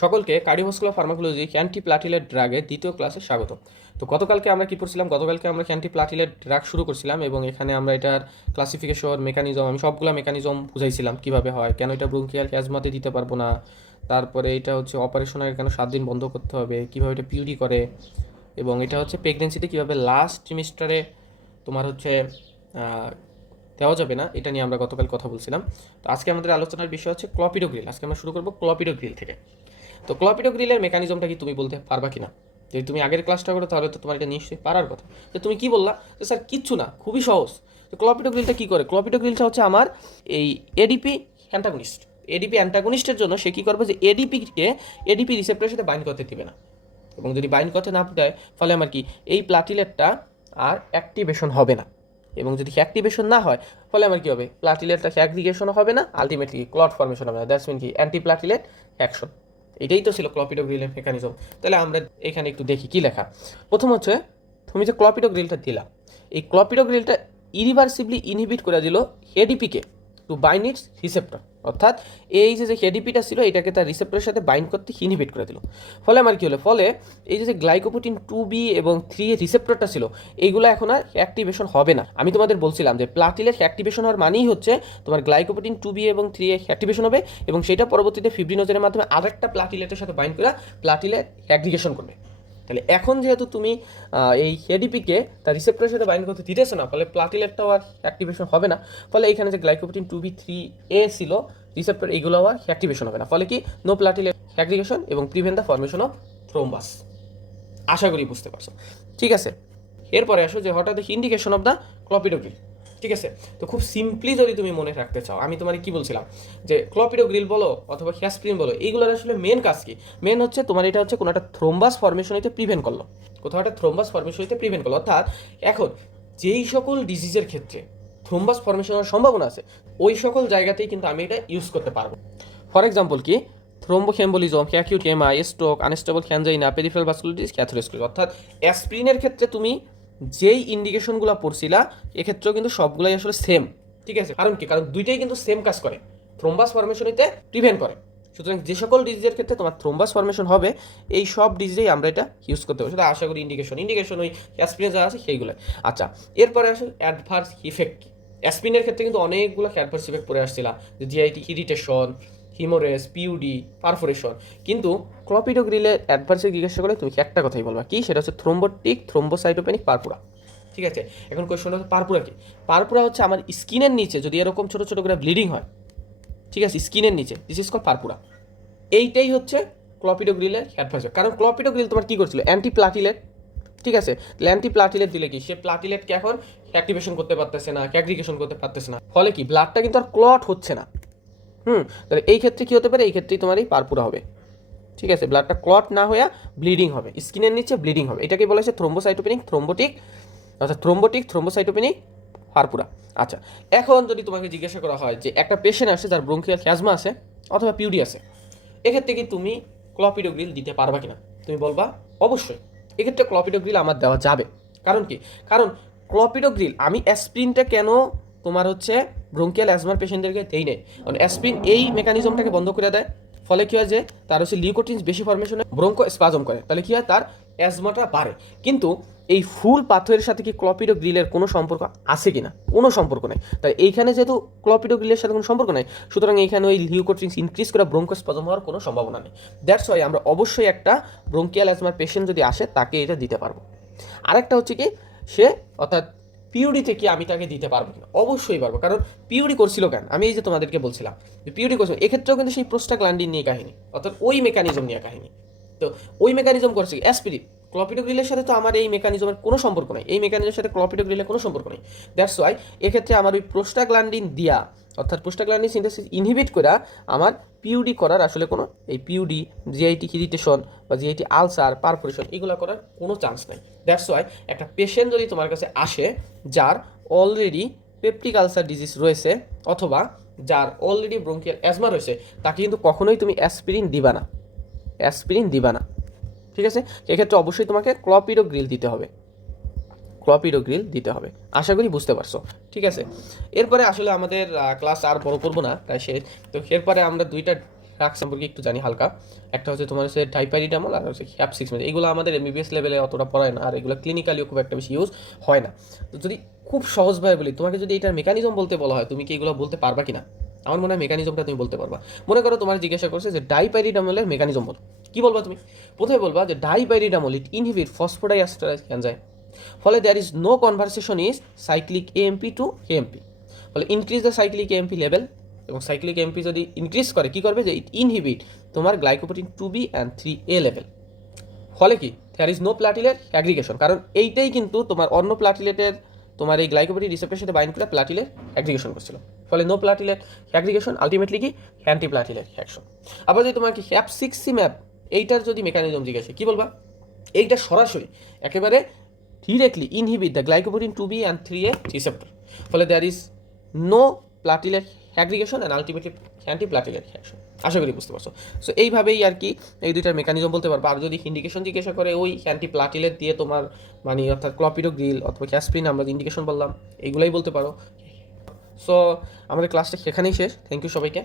সকলকে cardiovascular pharmacology anti platelet ড্রাগের দ্বিতীয় ক্লাসে স্বাগত। তো গতকালকে আমরা কী পড়ছিলাম? গতকালকে আমরা ক্যান্টি প্লাটিলেট ড্রাগ শুরু করছিলাম এবং এখানে আমরা এটার ক্লাসিফিকেশন মেকানিজম আমি সবগুলো মেকানিজম বুঝাইছিলাম কীভাবে হয়, কেন এটা ব্রঙ্কিয়াল ক্যাজমাতে দিতে পারব না, তারপরে এটা হচ্ছে অপারেশনের কেন সাত দিন বন্ধ করতে হবে, কীভাবে এটা পিউডি করে, এবং এটা হচ্ছে প্রেগনেন্সিতে কীভাবে লাস্ট ট্রিমিস্টারে তোমার হচ্ছে দেওয়া যাবে না, এটা নিয়ে আমরা গতকাল কথা বলছিলাম। তো আজকে আমাদের আলোচনার বিষয় হচ্ছে ক্লপিডোগ্রিল আজকে আমরা শুরু করব ক্লপিডোগ্রিল থেকে। তো ক্লপিডো গ্রিলের মেকানিজমটা কি তুমি বলতে পারবা কিনা? যদি তুমি আগের ক্লাসটা করো, তাহলে তো তোমার এটা নিশ্চয়ই পারার কথা। তো তুমি কি বললা? যে স্যার, কিচ্ছু না, খুবই সহজ। তো ক্লপিডো গ্রিলটা কী করে? ক্লপিডো গ্রিলটা হচ্ছে আমার এই এডিপি অ্যান্টাগনিস্ট এডিপি অ্যান্টাগনিস্টের জন্য সে কী করবে যে এডিপিকে এডিপি রিসেপ্টরের সাথে বাইন্ড করতে দিবে না। এবং যদি বাইন্ড করতে না দেয়, ফলে আমার কি? এই প্লাটিলেটটা আর অ্যাক্টিভেশন হবে না। এবং যদি অ্যাক্টিভেশন না হয়, ফলে আমার কি হবে? প্লাটিলেটটা অ্যাগ্রিগেশন হবে না আলটিমেটলি ক্লট ফর্মেশন হবে না। দ্যাটস মিন কি? অ্যান্টি প্লাটিলেট অ্যাকশন এটাই তো ছিল ক্লপিডো গ্রিলের মেকানিজম তাহলে আমরা এখানে একটু দেখি কি লেখা। প্রথম হচ্ছে, তুমি যে ক্লপিডো গ্রিলটা দিলা, এই ক্লপিডো গ্রিলটা ইরিভার্সিবলি ইনহিবিট করে দিল এডিপিকে টু বাইনিটস রিসেপ্টর অর্থাৎ এই যে যে হেডিপিটা ছিল, এটাকে তার রিসেপ্টরের সাথে বাইন্ড করতে ইনহিবিট করে দিল। ফলে আমার কি হলো? ফলে এই যে গ্লাইকোপ্রোটিন টু বি এবং থ্রি রিসেপ্টরটা ছিল এইগুলো এখন আর অ্যাক্টিভেশন হবে না। আমি তোমাদের বলছিলাম যে প্লাটিলের অ্যাক্টিভেশন হওয়ার মানেই হচ্ছে তোমার গ্লাইকোপ্রোটিন টু বি এবং থ্রি অ্যাক্টিভেশন হবে এবং সেটা পরবর্তীতে ফিব্রিনোজেনের মাধ্যমে আরেকটা প্লাটিলেটের সাথে বাইন্ড করে প্লাটিলেট অ্যাগ্রিগেশন করবে। তাহলে এখন যেহেতু তুমি এই এডিপিকে তার রিসেপ্টরের সাথে বাইন্ড করতে দিতেছো না, ফলে প্লাটিলেটটাও আর অ্যাক্টিভেশন হবে না। ফলে এখানে যে glycoprotein two B three A ছিল রিসেপ্টর এইগুলো আর অ্যাক্টিভেশন হবে না। ফলে কি? নো প্লাটিলেট অ্যাগ্রিগেশন এবং prevent the formation of thrombus আশা করি বুঝতে পারছ। ঠিক আছে? এরপরে আসো যে হঠাৎ ইন্ডিকেশন অফ দ্য ক্লপিডোগ্রিল ঠিক আছে? তো খুব সিম্পলি যদি তুমি মনে রাখতে চাও, আমি তোমার কি বলছিলাম? যে ক্লপিডো গ্রিল বলো অথবা হ্যাসপ্রিন বলো, এইগুলোর আসলে মেন কাজ কি? মেন হচ্ছে তোমার এটা হচ্ছে কোনো একটা থ্রোম্বাস ফর্মেশন হইতে প্রিভেন্ট করল। কোথাও একটা থ্রোম্বাস ফর্মেশন হইতে প্রিভেন্ট করল। অর্থাৎ এখন যেই সকল ডিজিজের ক্ষেত্রে থ্রোম্বাস ফর্মেশন হওয়ার সম্ভাবনা আছে, ওই সকল জায়গাতেই কিন্তু আমি এটা ইউজ করতে পারব। ফর এক্সাম্পল কি? Thromboembolism acute MI stroke unstable angina peripheral vasculitis cardiovascular অর্থাৎ অ্যাসপ্রিনের ক্ষেত্রে তুমি যেই ইন্ডিকেশনগুলো পড়ছিলা, এক্ষেত্রেও কিন্তু সবগুলাই আসলে সেম ঠিক আছে? কারণ কি? কারণ দুইটাই কিন্তু সেম কাজ করে। থ্রোম্বাস ফর্মেশন হইতে প্রিভেন্ট করে। সুতরাং যে সকল ডিজিজের ক্ষেত্রে তোমার থ্রোম্বাস ফর্মেশন হবে, এই সব ডিজিজেই আমরা এটা ইউজ করতে পারি সেটা আশা করি ইন্ডিকেশন ইন্ডিকেশন ওই অ্যাসপ্রিনে যা আছে সেইগুলো আচ্ছা এরপরে আসে অ্যাডভার্স ইফেক্ট অ্যাসপিনের ক্ষেত্রে কিন্তু অনেকগুলো অ্যাডভার্স ইফেক্ট পড়ে আসছিলাম যে GIT irritation haemorrhage PUD perforation কিন্তু ক্লপিডো গ্রিলের অ্যাডভার্সে জিজ্ঞাসা করলে তুমি একটা কথাই বলবা? কি? সেটা হচ্ছে থ্রোম্বোটিক থ্রোম্বোসাইটোপেনিক পারপুরা ঠিক আছে? এখন কোয়েশন হচ্ছে পারপুরা কি? পারপুরা হচ্ছে আমার স্কিনের নিচে, যদি এরকম ছোটো ছোটো করে ব্লিডিং হয়, ঠিক আছে? স্কিনের নিচে দিস ইজ কল পারপুরা এইটাই হচ্ছে ক্লপিডো গ্রিলের অ্যাডভার্স কারণ ক্লপিডো গ্রিল তোমার কী করছিল? অ্যান্টি প্লাটিলেট ঠিক আছে? অ্যান্টি প্লাটিলেট দিলে কি? সে প্লাটিলেটকে এখন অ্যাক্টিভেশন করতে পারতেছে না ক্যাগ্রিগেশন করতে পারতেছে না। ফলে কি? ব্লাডটা কিন্তু আর ক্লট হচ্ছে না। হুম, তাহলে এই ক্ষেত্রে কী হতে পারে? এই ক্ষেত্রেই তোমার এই পারপুরা হবে। ঠিক আছে? ব্লাডটা ক্লট না হয়ে ব্লিডিং হবে। স্কিনের নিচে ব্লিডিং হবে। এটাকে বলা হচ্ছে থ্রোম্বোসাইটোপেনিক থ্রোম্বোটিক অর্থাৎ থ্রোম্বোটিক থ্রোম্বোসাইটোপেনিক পারপুরা। আচ্ছা এখন যদি তোমাকে জিজ্ঞাসা করা হয় যে একটা পেশেন্ট আসে যার ব্রঙ্কিয়াল ক্যাজমা আছে অথবা পিউডি আছে, এক্ষেত্রে কি তুমি ক্লপিডোগ্রিল দিতে পারবা কিনা? তুমি বলবা, অবশ্যই। এক্ষেত্রে ক্লপিডোগ্রিল আমার দেওয়া যাবে। কারণ কি? কারণ ক্লপিডোগ্রিল আমি অ্যাসপ্রিনটা কেন তোমার হচ্ছে ব্রঙ্কিয়াল অ্যাজমার পেশেন্টদেরকে দেই নেয় কারণ অ্যাসপিন এই মেকানিজমটাকে বন্ধ করে দেয়। ফলে কী হয় যে, তার হচ্ছে লিউকোটিনস বেশি ফরমেশনে ব্রঙ্কো স্পাজম করে। তাহলে কী হয়, তার অ্যাজমাটা বাড়ে। কিন্তু এই ফুল পাথরের সাথে কি ক্লপিডো গ্রিলের কোনো সম্পর্ক আছে কি না কোনো সম্পর্ক নেই। তাই এইখানে যেহেতু ক্লপিডো গ্রিলের সাথে কোনো সম্পর্ক নেই, সুতরাং এইখানে ওই লিউকোট্রিনস ইনক্রিজ করে ব্রঙ্কোস্পাজম হওয়ার কোনো সম্ভাবনা নেই। দ্যাটস ওয়াই আমরা অবশ্যই একটা ব্রঙ্কিয়াল অ্যাজমার পেশেন্ট যদি আসে, তাকে এটা দিতে পারব। আরেকটা হচ্ছে কি, সে অর্থাৎ পিউডি থেকে আমি তাকে দিতে পারব কিনা? অবশ্যই পারব। কারণ পিউরি করছিল কেন? আমি এই যে তোমাদেরকে বলছিলাম যে পিউরি করছিল। এক্ষেত্রেও কিন্তু সেই প্রোস্টাগ্ল্যান্ডিন নিয়ে কাহিনী, অর্থাৎ ওই মেকানিজম নিয়ে কাহিনী। তো ওই মেকানিজম করছে অ্যাসপিরিট ক্লপিডো গ্রিলের সাথে তো আমার এই মেকানিজমের কোনো সম্পর্ক নেই। এই মেকানিজমের সাথে ক্লপিডো গ্রিলের কোনো সম্পর্ক নেই। দ্যাটস ওয়াই এক্ষেত্রে আমার ওই প্রোস্টাগ্ল্যান্ডিন দিয়া, অর্থাৎ প্রোস্টাগ্ল্যান্ডিন সিনথেসিস ইনহিবিট করা আমার পিউডি করার আসলে কোনো, এই পিউডি জিআইটি ইরিটেশন বা জিআইটি আলসার পারফোরেশন এগুলো করার কোনো চান্স নাই। দ্যাটস ওয়াই একটা পেশেন্ট যদি তোমার কাছে আসে, যার অলরেডি পেপটিক আলসার ডিজিজ রয়েছে, অথবা যার অলরেডি ব্রঙ্কিয়াল অ্যাজমা রয়েছে, তাকে কিন্তু কখনোই তুমি অ্যাসপিরিন দিবা না। অ্যাসপিরিন দিবা না। ঠিক আছে? এক্ষেত্রে অবশ্যই তোমাকে ক্লপিডো গ্রিল দিতে হবে। ক্লপিডো গ্রিল দিতে হবে। আশা করি বুঝতে পারছ। ঠিক আছে? এরপরে আসলে আমাদের ক্লাস আর বড় করব না তাই সে তো এরপরে আমরা দুইটা ড্রাগ সম্পর্কে একটু জানি হালকা। একটা হচ্ছে তোমার হচ্ছে ডাইপারিডামল আর হচ্ছে সিক্স এগুলো আমাদের এমবিবিএস লেভেলে অতটা পড়ায় না, আর এগুলো ক্লিনিক্যালিও খুব একটা বেশি ইউজ হয় না। তো যদি খুব সহজভাবে বলি, তোমাকে যদি এটার মেকানিজম বলতে বলা হয়, তুমি কি এগুলো বলতে পারবা কিনা? আমার মনে হয় মেকানিজমটা তুমি বলতে পারবা। মনে করো তোমার জিজ্ঞাসা করছে যে ডাইপাইরিডামলের মেকানিজম বলো। কি বলবা তুমি? প্রথমে বলবা যে ডাইপাইরিডামল ইট ইনহিবিট ফসফোডাইস্টারাইজ এনজাইম ফলে there is no conversation is cyclic AMP to AMP ফলে increase the cyclic AMP level এবং সাইক্লিক এমপি যদি ইনক্রিজ করে, কি করবে? যে ইট ইনহিবিট তোমার glycoprotein two B and three A level ফলে কি? There is no platelet aggregation কারণ এইটাই কিন্তু তোমার অন্য প্লাটিলেটের তোমার এই গ্লাইকোপ্রোটিন রিসেপ্টের সাথে বাইন্ড করে প্লাটিলেট অ্যাগ্রিগেশন করছিল। ফলে নো প্লাটিলেট অ্যাগ্রিগেশন আলটিমেটলি কি? অ্যান্টি প্লাটিলেট অ্যাকশন আবার যদি তোমাকে হ্যাপ সিক্স ম্যাপ এইটার যদি মেকানিজম জিজ্ঞাসা কি বলবা? এইটা সরাসরি একেবারে directly inhibit the glycoprotein two B and three A receptor ফলে there is no platelet aggregation and ultimately anti platelet action আশা করি বুঝতে পারছ। সো এইভাবেই আর কি এই দুইটার মেকানিজম বলতে পারব। আর যদি ইন্ডিকেশন জিজ্ঞাসা করে, ওই অ্যান্টি প্লাটিলেট দিয়ে তোমার মানে অর্থাৎ ক্লপিডো গ্রিল অথবা ক্যাসপ্রিন আমরা ইন্ডিকেশন বললাম, এইগুলাই বলতে পারো। সো আমাদের ক্লাসটা সেখানেই শেষ। থ্যাংক ইউ সবাইকে।